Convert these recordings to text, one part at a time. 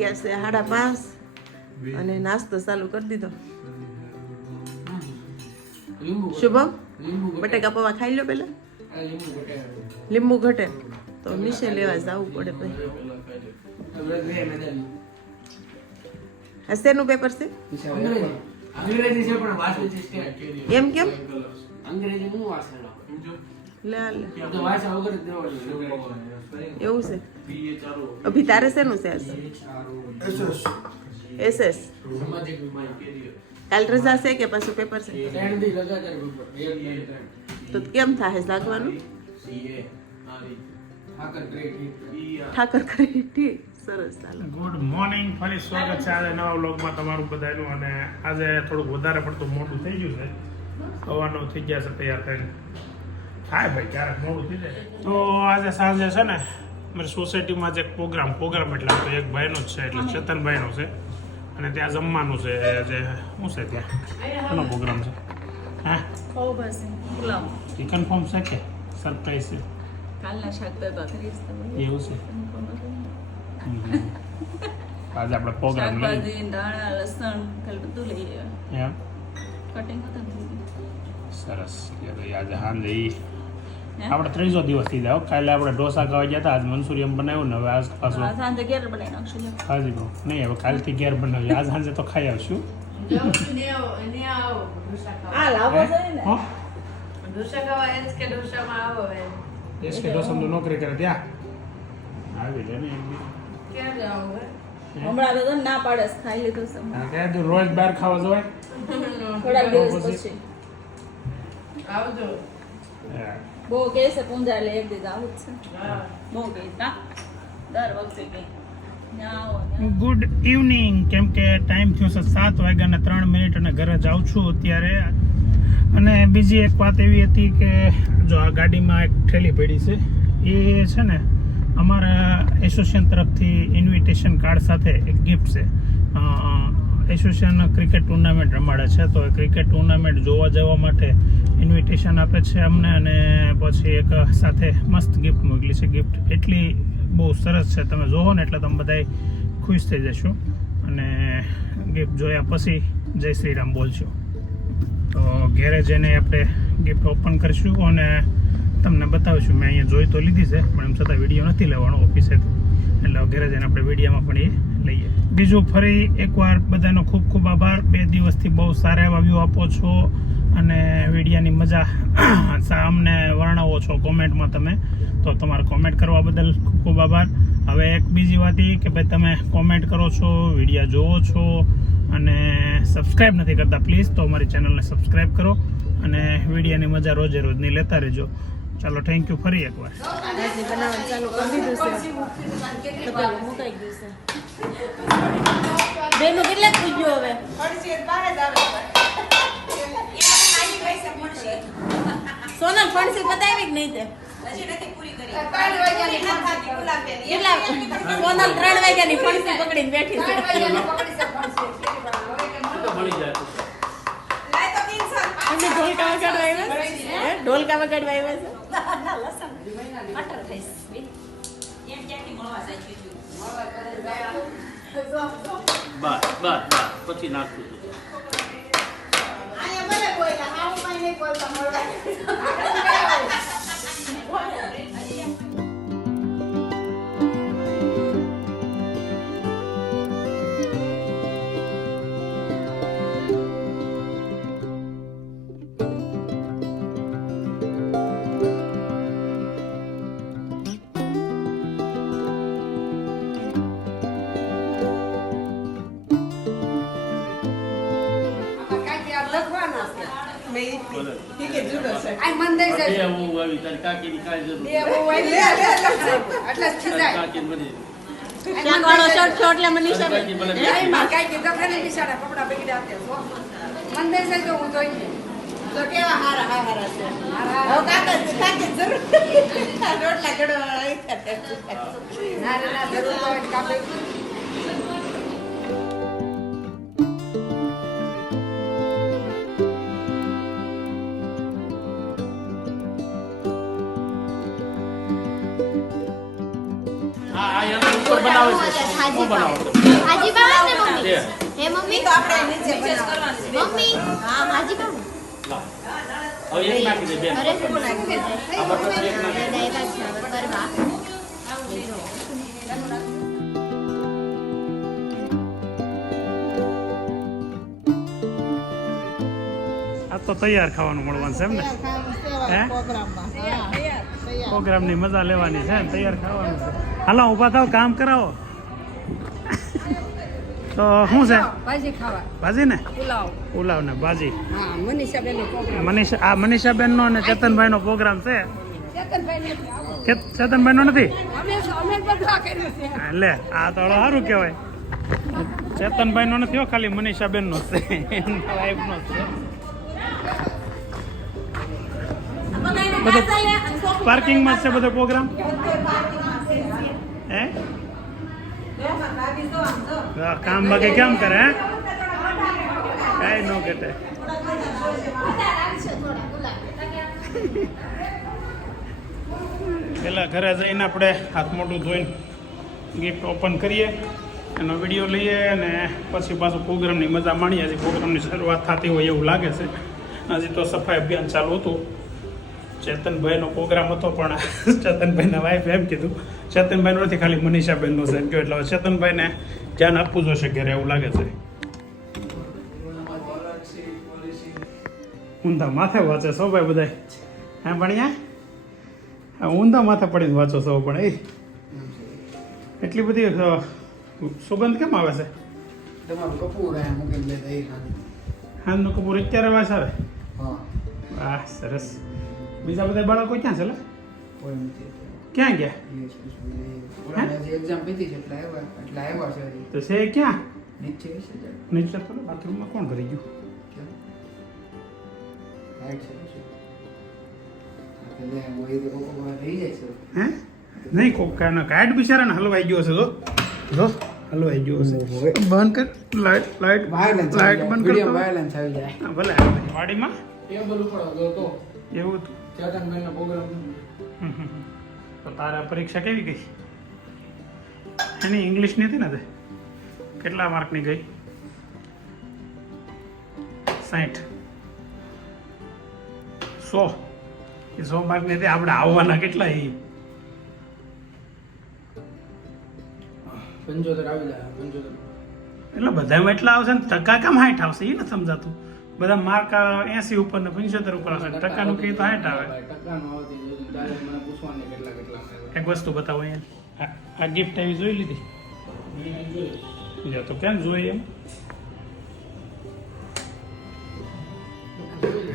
વાગ્યા છે 5:30 અને નાસ્તો ચાલુ કરી દીધો. શુભમ બટેકા પૌવા ખાઈ લો પેલા. લીંબુ ઘટે તો નીચે લેવા જવું પડે પછી. હસેનું પેપર છે એમ કેમ લે એવું છે. અભી તારે શેનું છે? એસએસ કાલ રજા છે કે પાછું પેપર છે? તો કેમ થાય લાગવાનું? ઠાકર કરી ઠીક. સરસ. ચાલો ગુડ મોર્નિંગ, ફરી સ્વાગત છે આજે નવા વ્લોગમાં તમારું બધાનું. અને આજે થોડુંક વધારે પડતું મોડું થઈ ગયું છે. સવારનો થઈ ગયા છે તૈયાર થઈને. થાય ભાઈ ક્યારેક મોડું થઈ જાય. તો આજે સાંજે છે ને મારી સોસાયટીમાં જે પ્રોગ્રામ એટલે તો એક ભાઈનો જ છે, એટલે ચેતનભાઈનો છે. અને ત્યાં જમવાનું છે. જે શું છે ત્યાં એનો પ્રોગ્રામ છે? હા એ કન્ફર્મ છે કે સરપ્રાઈઝ છે? કાલના શાક ભાખરી એવું છે. આજે આપણે પ્રોગ્રામ દાણા લસણ કાલ બધું લઈ આવ્યા. એમ કટિંગ સરસ. આજે સાંજે આપણે 3જો દિવસ થઈ જાય. કાલે આપણે ઢોસા ખાવા ગયા હતા, આજ મંચુરિયન બનાવ્યું ને હવે આજ પાછું સાંજે ઘેર બનાવી નાખશું. હાજી બહુ નહીં, હવે કાલથી ઘેર બનાવ્યું. આજ સાંજે તો ખાઈ આવશું. ઢોસામાં નોકરી કરે ત્યાં આવી જાય ને હમણાં તો ના પાડે ખાઈ લીધું છે. રોજ બહાર ખાવા જવાય થોડાક દિવસ પછી આવજો. બહુ કહે છે પૂંજા એટલે એક દિવસ આવું જ છે. બહુ કહે દર વખતે કહે ગુડ ઇવનિંગ. કેમ કે ટાઈમ થયો છે 7:03 અને ઘરે જાઉં છું અત્યારે. અને બીજી એક વાત એવી હતી કે જો આ ગાડીમાં એક ઠેલી પડી છે, એ છે ને અમારા એસોસિએશન તરફથી ઇન્વિટેશન કાર્ડ સાથે એક ગિફ્ટ છે. એસોસિએશન ક્રિકેટ ટુર્નામેન્ટ રમાડે છે, તો એ ક્રિકેટ ટુર્નામેન્ટ જોવા જવા માટે ઇન્વિટેશન આપે છે અમને. અને પછી એક સાથે મસ્ત ગિફ્ટ મોકલી છે. ગિફ્ટ એટલી બહુ સરસ છે, તમે જોવો ને એટલે તમે બધા ખુશ થઈ જશો. અને ગિફ્ટ જોયા પછી જય શ્રી રામ બોલશો. તો ઘેરે જઈને આપણે ગિફ્ટ ઓપન કરીશું અને તમને બતાવીશું. મેં અહીંયા જોઈ તો લીધી છે, પણ એમ છતાં વિડીયો નથી લેવાનો ઓફિસેથી, એટલે ઘરે જઈને આપણે વિડીયોમાં પણ એ લઈએ. બીજું ફરી એકવાર બધાનો ખૂબ ખૂબ આભાર. 2 દિવસથી બહુ સારા એવા વ્યૂ આપો છો અને વિડીયાની મજા અમને વર્ણવો છો કોમેન્ટમાં તમે. તો તમારે કોમેન્ટ કરવા બદલ ખૂબ ખૂબ આભાર. હવે એક બીજી વાત એ કે ભાઈ તમે કોમેન્ટ કરો છો, વિડીયા જોવો છો અને સબસ્ક્રાઈબ નથી કરતા, પ્લીઝ તો અમારી ચેનલને સબસ્ક્રાઈબ કરો અને વિડીયાની મજા રોજે રોજની લેતા રહેજો. ચાલો, થેન્ક યુ ફરી એકવાર. બનાવવાનું ચાલુ કરી દીધું છે. મુકાઈ ગયું છે. બેનું કેટલાક થઈ ગયું હવે? સોનલ ફણસી બતાવી કે નહીં? તે કેટલા સોનલ 3 વાગ્યાની ફણસી પકડીને બેઠી છે. ઢોલકા વગાડવા આવ્યા? ઢોલકા વગાડવા આવ્યા છે? બસ પછી નાખું છું. શાકવાળો શર્ટ છો એટલે મને નિશાન તો કેવા હારા હારા છે. રોટલા ઘડવા આ ઉપર બનાવે છે હું બનાવું હાજી બાવા ને મમ્મી છે હે મમ્મી તો આપણે નીચે બનાવવાનું. મમ્મી હા હાજી બાવા લાવ. હવે એક નાખી દે બેન અરે આ બટર એક નાખી દે. દાયવા છે હવે કરવા આ તો તૈયાર ખાવાનું મળવાનું છે એમ ને હે પ્રોગ્રામની મજા લેવાની છે ને તૈયાર ખાવાનું છે હાલો ઊભા થાવ કામ કરાવો તો શું છે ભાજી ખાવા ભાજી ને પુલાવ પુલાવ ને ભાજી હા મનીષાબેન નો પ્રોગ્રામ મનીષાબેન નો અને ચેતનભાઈ નો પ્રોગ્રામ છે ચેતનભાઈ નો નથી અમે બધા કર્યું છે લે આ તો સારું કહેવાય ચેતનભાઈ નો નથી હો, ખાલી મનીષાબેન નો છે એમના વાઈફ નો છે બધો પાર્કિંગમાં જ છે બધો પ્રોગ્રામ હે કામ બાકી કેમ કરે હે કાંઈ ન ઘટે પેલા ઘરે જઈને આપણે હાથ મોઢું ધોઈને ગિફ્ટ ઓપન કરીએ એનો વિડીયો લઈએ અને પછી પાછું પ્રોગ્રામની મજા માણીએ હજી પ્રોગ્રામની શરૂઆત થતી હોય એવું લાગે છે હજી તો સફાઈ અભિયાન ચાલુ હતું ચેતનભાઈનો પ્રોગ્રામ હતો પણ ચેતનભાઈના વાઈફ એમ કીધું ચેતનભાઈનો નથી ખાલી મનીષાબેનનો છે એમ કહ્યું એટલે હવે ચેતનભાઈને ધ્યાન આપવું જોશે ઘરે એવું લાગે છે ઊંધા માથે વાંચે છો ભાઈ બધાય હા ભણ્યા ઊંધા માથે પડીને વાંચો છો પણ એ એટલી બધી સુગંધ કેમ આવે છે હાથનું કપૂર અત્યારે વાસ આવે વાહ સરસ બીજા બધા બાળકો ક્યાં છે લે ક્યાં ગયા એક્ઝામ પીધી છે એટલે આવ્યા છે તો છે ક્યાં નીચે નીચે તો બાથરૂમમાં કોણ કરી ગયું હે નહીં કોક કાઢ બિચારાને હલવાઈ ગયો છે જો હલવાઈ ગયો છે બંધ કર લાઈટ લાઈટ બંધ કર વાયલેન્સ આવી જાય હા, ભલે વાડીમાં ટેબલ ઉપર હતો તો એવું હતું ચેતનભાઈનો પ્રોગ્રામ તો તારા પરીક્ષા કેવી ગઈ એની ઇંગ્લિશની હતી ને તે કેટલા માર્કની ગઈ 60 100 એ 100 માર્કની હતી આપણે આવવાના કેટલા એ 75 આવી જાય 75 એટલે બધામાં એટલા આવશે ને ટકા કેમ 60 આવશે એ નથી સમજાતું બધા માર્ક 80 ઉપર ને 75 ઉપર આવશે ટકાનું કઈ તો 60 આવે ટકાનો આવતી ડાયરેક્ટ મને પૂછવાની કેટલા એક વસ્તુ બતાવો અહીંયા આ ગિફ્ટ આવી જોઈ લીધી જો તો કેમ જોઈ એમ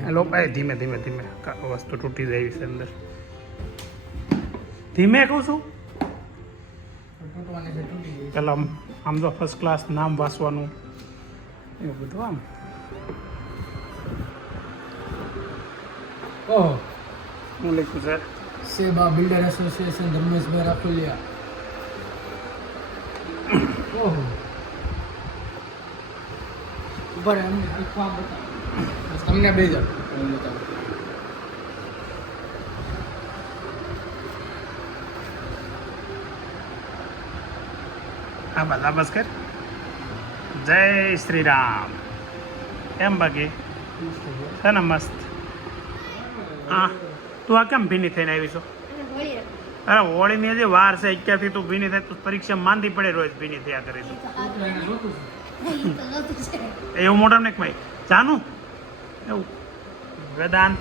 હેલો ભાઈ ધીમે ધીમે ધીમે વસ્તુ તૂટી જાય છે અંદર ધીમે કહું છું ટૂટવાની છે તૂટી ગઈ પેલા આમ તો ફર્સ્ટ ક્લાસ નામ વાંચવાનું એવું બધું આમ ઓહ હું લખ્યું છે સેબા બિલ્ડર એસોસિએશન ધર્મેશભાઈ રાખોલિયા ઓહો ઉપર એમ એક કામ બતાવો બસ તમને બે જાવ બતાવો આ બસ કર જય શ્રી રામ કેમ બાકી છે ને મસ્ત હા તું આ કેમ ભીની થઈને આવી છો અરે હોળીની હજી વાર છે અત્યારથી તું ભીની થાય તું પરીક્ષા માંદી પડે રોજ ભીની થયા કરે તું એવું મોટા ને ભાઈ જાનું એવું વેદાંત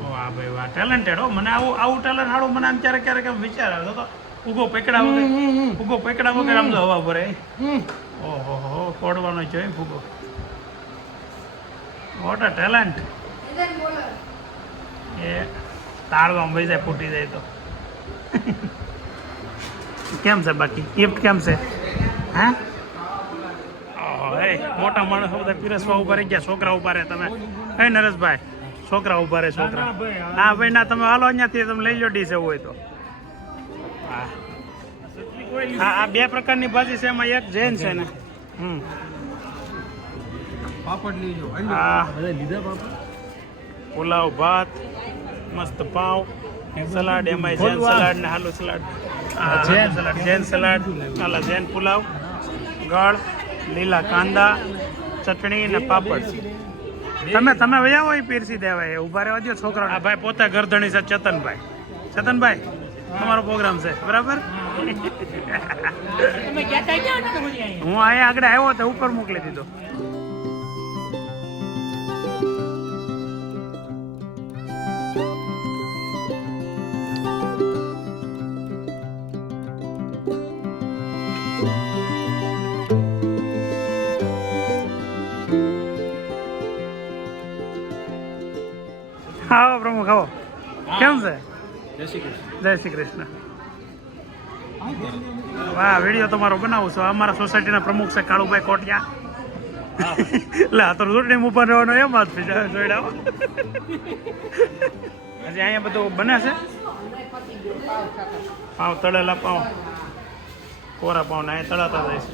ઓ આ ભાઈ વાહ ટેલેન્ટેડ હો મને આવું ટેલેન્ટ હાડું મને આમ ક્યારેક ક્યારેક એમ વિચાર આવતો તો ઉગો પકડા વગર આમ તો હવા ભરે ઓહો હો કોડવાનો જોઈએ ફૂગો વોટ અ ટેલેન્ટ એ તાળવામાં વહી જાય ફૂટી જાય તો કેમ છે બાકી ગિફ્ટ કેમ છે હા મોટા માણસો બધા પીરસવા ઉભા રહી ગયા છોકરા ઉભા રહે તમે હે નરેશભાઈ છોકરા ઉભા રહે છોકરા હા ભાઈ ના તમે હાલો અહીંયાથી તમે લઈ લો ડીશ એવું હોય તો હા આ બે પ્રકારની ભાજી છે એમાં એક જૈન છે ને પાપડ લીજો હા લીધા પાપડ પુલાવ ભાત મસ્ત પાવ સલાડ એમાં જૈન સલાડ ને આલુ સલાડ જૈન સલાડ, આલા જૈન પુલાવ, ગળ, લીલા કાંદા, ચટણી ને પાપડ. તમે વયા હોય પીરસી દેવાય. ઉભા રહેવા દો છોકરા. આ ભાઈ પોતે ગરધણી છે ચેતનભાઈ. ચેતનભાઈ તમારો પ્રોગ્રામ છે બરાબર. હું અહીંયા આગળ આવ્યો તો ઉપર મોકલી દીધો. આવો પ્રમુખ આવો. કેમ છે? જય શ્રી કૃષ્ણ. વાહ, વિડીયો તમારો બનાવું છો. અમારા સોસાયટીના પ્રમુખ છે કાળુભાઈ કોટિયા. એટલે આ તો ચૂંટણી ઉપર રહેવાનો એમ વાત છે. જોઈડા હજી અહીંયા બધું બને છે. પાવ તળેલા પાવ, કોરા પાવ ને અહીંયા તળાતા જાય છે.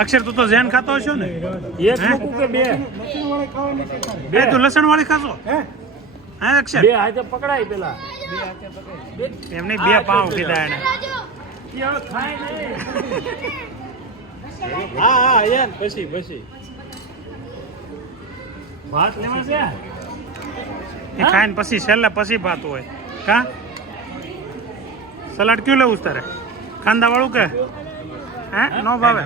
અક્ષર તું તો ઝેન ખાતો હશો ને? એક મૂકું કે બે? બે તું લસણ વાળી ખાશો? હા અક્ષર બે હાથે પકડાય પેલા. એમની બે પાવ કીધા એને. હા યાર પછી ભાત લેવા છે. એ ખાઈને પછી છેલ્લે પછી ભાત હોય. કા સલાડ ક્યું લેવું છે તારે? કાંદા વાળું કે હે નો ભાવે?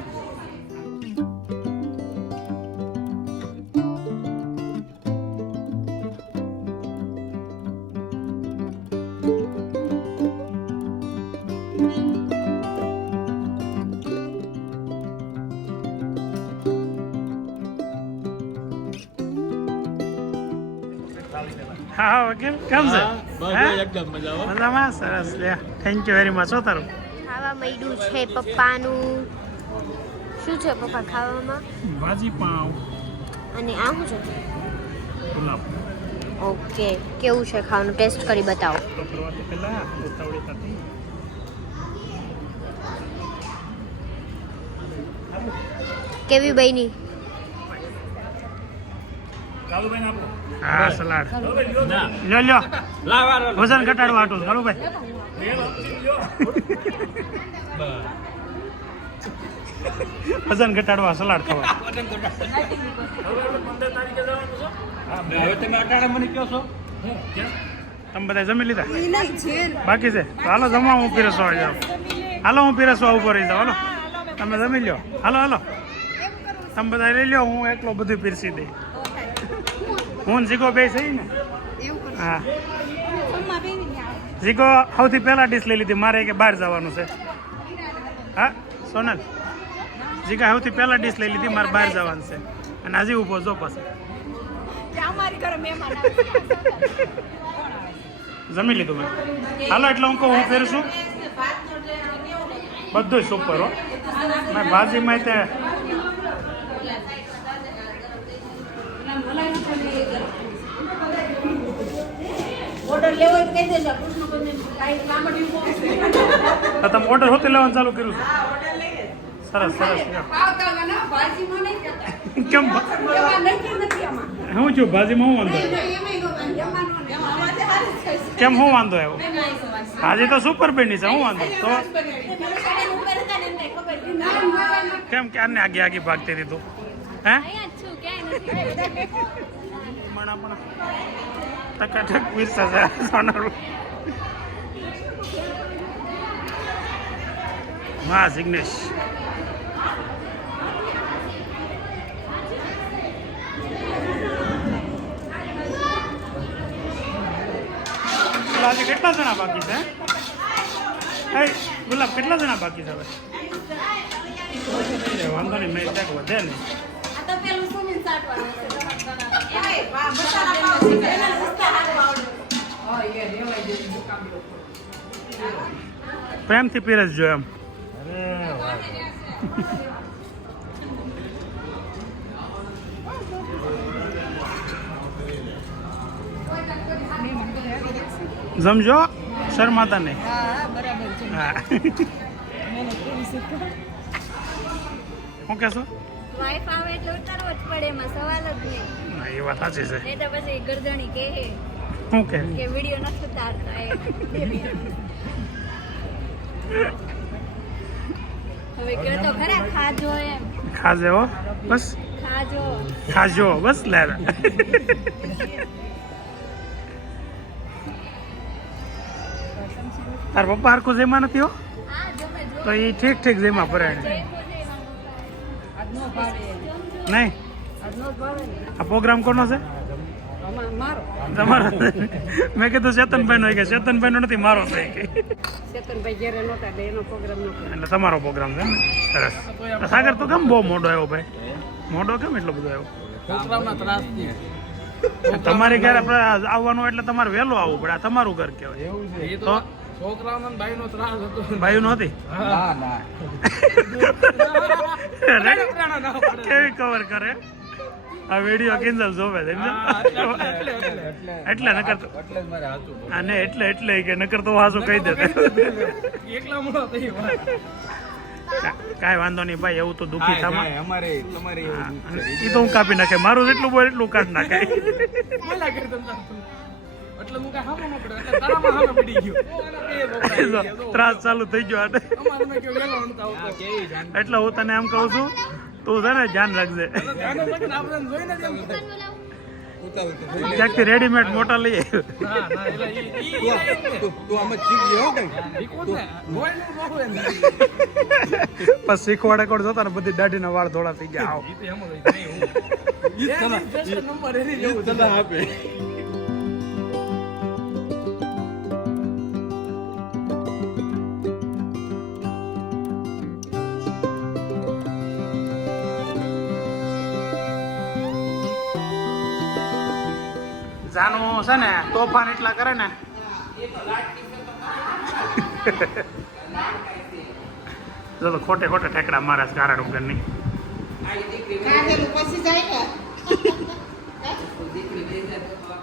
હા વકીલ કેમ છે? એકદમ મજા. મજામાં? સરસ. લે થેન્ક યુ વેરી મચ. તારું ખાવા માંડ્યું છે પપ્પાનું. શું છે પપ્પા ખાવામાં? ભાજી પાવ અને આ શું છે? ગુલાબ. ઓકે, કેવું છે ખાવાનું? ટેસ્ટ કરી બતાવો. તો કરવાથી પહેલા ઉતાવળી થતી. કેવી બની? કાલુભાઈ આપો. હા સલાડ લ્યો લ્યો. વજન ઘટાડવા હાટું કાલુભાઈ. વજન ઘટાડવા સલાડ ખવાય. હવે તમે અટાણે મને કહો છો તમે બધા જમી લીધા? બાકી છે? તો હાલો જમવા, હું પીરસવા આવી જાઉં. હાલો હું પીરસવા ઉપર રહી જાઉં. હાલો તમે જમી લ્યો. હાલો હાલો તમે બધા લઈ લ્યો, હું એકલો બધું પીરસી દઈ. હું જીગો બે છે ને? હા, જીગો સૌથી પહેલા ડીશ લઈ લીધી. મારે કે બહાર જવાનું છે. હા સોનલ, જીગા સૌથી પહેલા ડીશ લઈ લીધી. મારે બહાર જવાનું છે અને હજી ઊભો જો પાસે. જમી લીધું મેં. હાલો એટલે હું કહું હું ફેરશું બધું સુપર હો. મેં ભાજીમાં તે તમે ઓર્ડર હોતે લેવાનું ચાલુ કર્યું છે. સરસ સરસ. કેમ હું છું ભાજીમાં હું વાંધો? કેમ હું વાંધો આવ્યો? ભાજી તો સુપર બેની છે. હું વાંધો તો કેમ ક્યારને આગે આગે ભાગતી હતી તું? હે ટકાટક વિશ્વાસ છે સોનારું. હા જિગ્નેશ આજે કેટલા જણા બાકી છે? ગુલાબ કેટલા જણા બાકી છે હવે? વાંધો નહીં, મેં ત્યાં વધે નહીં. પ્રેમથી પીરસજો એમ. જમજો, શરમાતા નહીં. હા બરાબર છે હા મને કેવી શીખવા શું કહેશો? વાઈફ આવે એટલે ઉતારવો જ પડે, એમાં સવાલ જ નહીં. ના એ વાત સાચી છે. નહીં તો પછી ગરદણી કહે શું કે કે વિડીયો નથી ઉતારતા એમ. હવે કયો તો ખરા ખાજો એમ, ખાજે હો બસ, ખાજો. ખાજો બસ લે. તાર પપ્પા હરખું જેમાં નથી હો, હા જમે જો તો એ ઠીક ઠીક જેમાં પરાણે આજનો ભાવે નહીં. આજનો જ ભાવે ને આ પ્રોગ્રામ કોનો છે? મારો તમારો. મેં કીધું ચેતનભાઈ નો, કે ચેતનભાઈ નો નથી, મારો છે કે. ચેતનભાઈ ઘેરે નહોતા એટલે એનો પ્રોગ્રામ નહોતો. એટલે તમારો પ્રોગ્રામ છે ને? સરસ. સાગર તો કેમ બહુ મોડો આવ્યો ભાઈ? મોડો કેમ એટલો બધો આવ્યો? છોકરાઓના ત્રાસથી. તમારી ઘરે આવવાનું એટલે તમારે વહેલો આવવું પડે. આ તમારું ઘર કહેવાય. એવું છે એ તો તો છોકરાઓનો ને ભાઈનો ત્રાસ હતો. ભાઈ નહોતી ના ના કેવી કવર કરે આ વિડીયો કિંજલ જોવે છે એટલે નકર તો એટલે જ મારે હાચું બોલ. આને એટલે કે નકર તો હાસુ કહી દે. એકલા મોડો થઈ વાત. કાંઈ વાંધો નહીં ભાઈ, એવું તો દુઃખી થવા અમારે તમારે એવું દુઃખ છે. એ તો હું કાપી નાખે, મારું જેટલું બોલ એટલું કાઢી નાખે. બોલા કરી તમ તાર તું. એટલે હું કાંઈ હામો ન પડ્યો. એટલે તારામાં હામે પડી ગયો. ઓ, આના બે છોકરા આવી ગયા. તો ત્રાસ ચાલુ થઈ ગયો આને. અમારે મેં કીધું વહેલો નહોતો આવતો. એટલે હું તને એમ કહું છું, તું છે ને ધ્યાન રાખજે. જાનો મગન આપણે જોઈને જ એમ થાય. ક્યાંકથી રેડીમેડ મોટા લઈ આવ્યો. ના ના એટલે તું આમ જ શીખી હો કઈ શીખો ને હોય ને બહુ એને પછી શીખવાડે કોણ જોતા ને બધી દાઢીના વાળ ધોળા થઈ ગયા. આવો ઈ તો એમ જ હોય નહીં હું નંબર એની જેવું સદા આપે. જાનું છે ને તોફાન એટલા કરે ને. જો તો ખોટે ખોટે ઠેકડા મારે છે કારણ વગરની.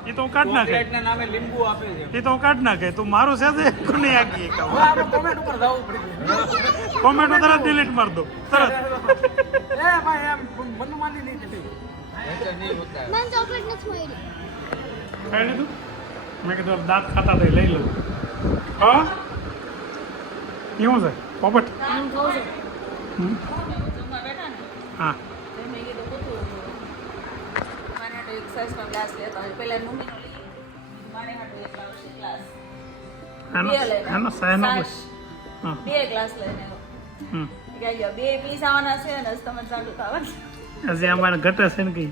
એ તો હું કાઢ નાખે, ના નામે લીંબુ આપે છે. એ તો હું કાઢ નાખે. તું મારું છે તે કોને આગી હવે આપણે કોમેન્ટ ઉપર જવું પડી કોમેન્ટ તરત ડિલીટ માર દો તરત. એ ભાઈ એમ મન માની નહીં થઈ નહીં હોતા. મને ચોકલેટ નથી મળી. ખાઈ લીધું? મેં કીધું દાંત ખાતા તો લઈ લઉં. હા એવું છે પોપટ? આમ કહું છું હમ. જમવા બેઠા ને હા તો મેં કીધું પૂછું મારે હાટો એક સરસનો ગ્લાસ લેતા હોય પહેલા મમ્મીનો લઈ મારે હાટો એક આવશે ગ્લાસ એનો બે લઈને એનો સહેનો છાશ. હા બે ગ્લાસ લઈને હમ ગયા બે પીસ આવવાના છે ને તમે ચાલુ ખાવા હજી અમારે ઘટે છે ને કઈ.